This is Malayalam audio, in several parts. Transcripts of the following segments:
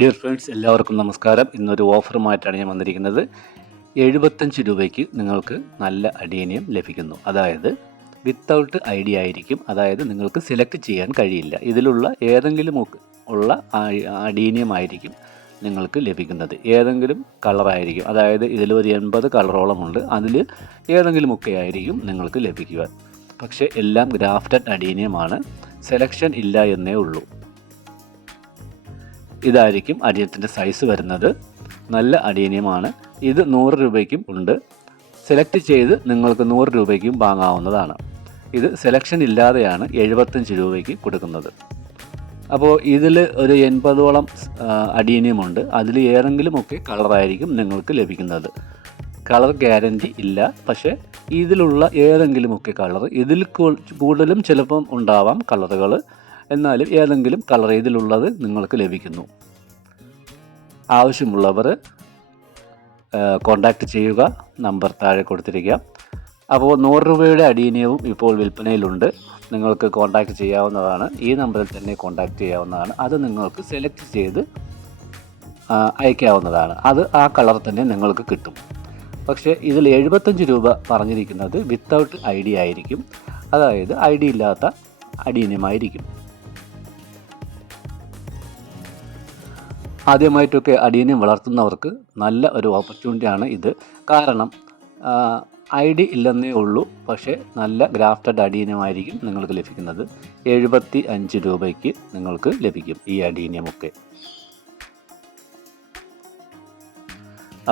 ഡിയർ ഫ്രണ്ട്സ്, എല്ലാവർക്കും നമസ്കാരം. ഇന്നൊരു ഓഫറുമായിട്ടാണ് ഞാൻ വന്നിരിക്കുന്നത്. 75 രൂപയ്ക്ക് നിങ്ങൾക്ക് നല്ല അഡീനിയം ലഭിക്കുന്നു. അതായത് വിത്തൗട്ട് ഐ ഡി ആയിരിക്കും. അതായത് നിങ്ങൾക്ക് സെലക്ട് ചെയ്യാൻ കഴിയില്ല. ഇതിലുള്ള ഏതെങ്കിലും ഉള്ള അഡീനിയം ആയിരിക്കും നിങ്ങൾക്ക് ലഭിക്കുന്നത്. ഏതെങ്കിലും കളറായിരിക്കും. അതായത് ഇതിലൊരു 80 കളറോളമുണ്ട്. അതിൽ ഏതെങ്കിലുമൊക്കെ ആയിരിക്കും നിങ്ങൾക്ക് ലഭിക്കുക. പക്ഷേ എല്ലാം ഗ്രാഫ്റ്റഡ് അഡീനിയമാണ്. സെലക്ഷൻ ഇല്ല എന്നേ ഉള്ളൂ. ഇതായിരിക്കും അഡീനിയത്തിൻ്റെ സൈസ് വരുന്നത്. നല്ല അഡീനിയമാണ്. ഇത് 100 രൂപയ്ക്കും ഉണ്ട്. സെലക്ട് ചെയ്ത് നിങ്ങൾക്ക് 100 രൂപയ്ക്കും വാങ്ങാവുന്നതാണ്. ഇത് സെലക്ഷൻ ഇല്ലാതെയാണ് 75 രൂപയ്ക്ക് കൊടുക്കുന്നത്. അപ്പോൾ ഇതിൽ ഒരു 80ഓളം അഡീനിയമുണ്ട്. അതിൽ ഏതെങ്കിലുമൊക്കെ കളറായിരിക്കും നിങ്ങൾക്ക് ലഭിക്കുന്നത്. കളർ ഗ്യാരൻറ്റി ഇല്ല. പക്ഷേ ഇതിലുള്ള ഏതെങ്കിലുമൊക്കെ കളർ, ഇതിൽ കൂടുതലും ചിലപ്പം ഉണ്ടാവാം കളറുകൾ. എന്നാലും ഏതെങ്കിലും കളർ ഇതിലുള്ളത് നിങ്ങൾക്ക് ലഭിക്കുന്നു. ആവശ്യമുള്ളവർ കോൺടാക്റ്റ് ചെയ്യുക. നമ്പർ താഴെ കൊടുത്തിരിക്കാം. അപ്പോൾ 100 രൂപയുടെ അഡീനിയവും ഇപ്പോൾ വിൽപ്പനയിലുണ്ട്. നിങ്ങൾക്ക് കോൺടാക്റ്റ് ചെയ്യാവുന്നതാണ്. ഈ നമ്പറിൽ തന്നെ കോൺടാക്റ്റ് ചെയ്യാവുന്നതാണ്. അത് നിങ്ങൾക്ക് സെലക്ട് ചെയ്ത് അയക്കാവുന്നതാണ്. അത് ആ കളർ തന്നെ നിങ്ങൾക്ക് കിട്ടും. പക്ഷേ ഇതിൽ 75 രൂപ പറഞ്ഞിരിക്കുന്നത് വിത്തൗട്ട് ഐ ഡി ആയിരിക്കും. അതായത് ഐ ഡി ഇല്ലാത്ത അഡീനിയമായിരിക്കും. ആദ്യമായിട്ടൊക്കെ അഡീനിയം വളർത്തുന്നവർക്ക് നല്ല ഒരു ഓപ്പർച്യൂണിറ്റിയാണ് ഇത്. കാരണം ഐ ഡി ഇല്ലെന്നേ ഉള്ളൂ. പക്ഷേ നല്ല ഗ്രാഫ്റ്റഡ് അഡീനിയമായിരിക്കും നിങ്ങൾക്ക് ലഭിക്കുന്നത്. 75 രൂപയ്ക്ക് നിങ്ങൾക്ക് ലഭിക്കും ഈ അഡീനിയമൊക്കെ.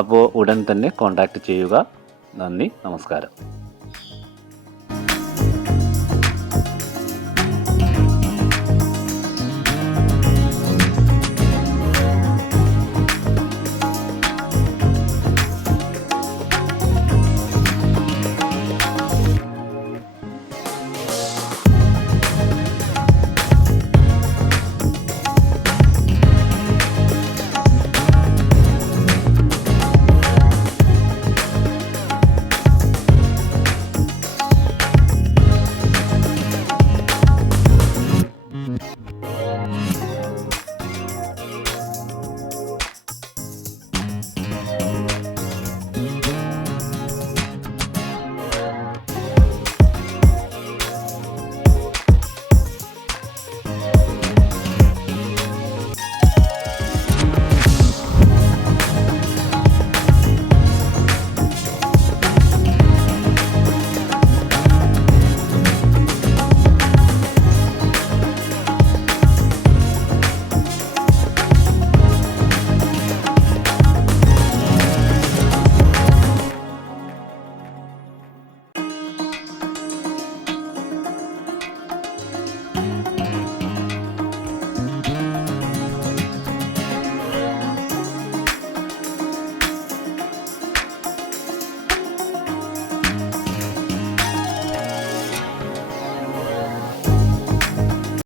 അപ്പോൾ ഉടൻ തന്നെ കോൺടാക്റ്റ് ചെയ്യുക. നന്ദി, നമസ്കാരം.